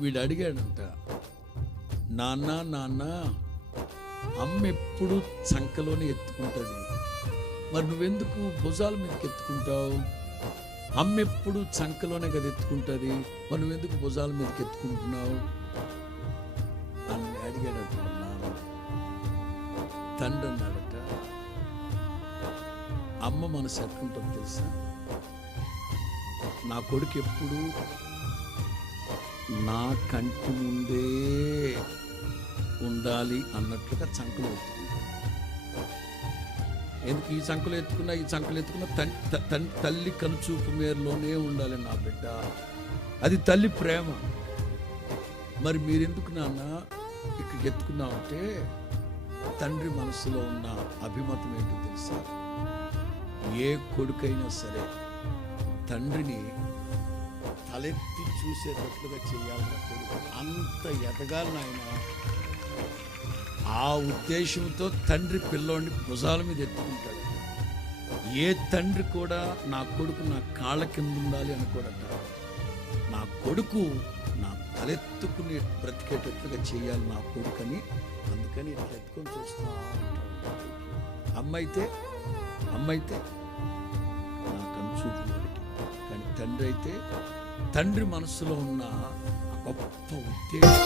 వీడు అడిగాడంట, నాన్న నాన్న అమ్మ ఎప్పుడు చంకలోనే ఎత్తుకుంటుంది, మరి నువ్వెందుకు భుజాల మీదకి ఎత్తుకుంటావు? అమ్మ ఎప్పుడు చంకలోనే కదా ఎత్తుకుంటుంది, మరి నువ్వెందుకు భుజాల మీదకి ఎత్తుకుంటున్నావు అని అడిగాడట నాన్న. తండ్రి అన్నాడట, అమ్మ మనసు ఎట్లుంటుందో తెలుసా, నా కొడుకు ఎప్పుడు నా కంటి ముందే ఉండాలి అన్నట్లుగా చంకలు ఎత్తుకుంటాను. ఎందుకు ఈ చంకలు ఎత్తుకున్నా తల్లి కనుచూపు మేరలోనే ఉండాలి నా బిడ్డ, అది తల్లి ప్రేమ. మరి మీరెందుకు నాన్న ఇక్కడికి ఎత్తుకున్నామంటే తండ్రి మనసులో ఉన్న అభిమతం ఏంటో తెలుసా, ఏ కొడుకైనా సరే తండ్రిని తలెత్తి చూసేటట్లుగా చేయాలి. కొడుకు అంత ఎదగాలి నాయన. ఆ ఉద్దేశంతో తండ్రి పిల్లోడిని భుజాల మీద ఎత్తుకుంటాడు. ఏ తండ్రి కూడా నా కొడుకు నా కాళ్ళ కింద ఉండాలి అనుకోడట. నా కొడుకు నా తలెత్తుకుని బ్రతికేటట్లుగా చేయాలి నా కొడుకని, అందుకని ఇట్లా ఎత్తుకొని చూస్తా ఉంటాడు. అమ్మ అయితే నా కనుచూపు వాడికి, కానీ తండ్రి అయితే తండ్రి మనసులో ఉన్న గొప్ప ఉద్దేశం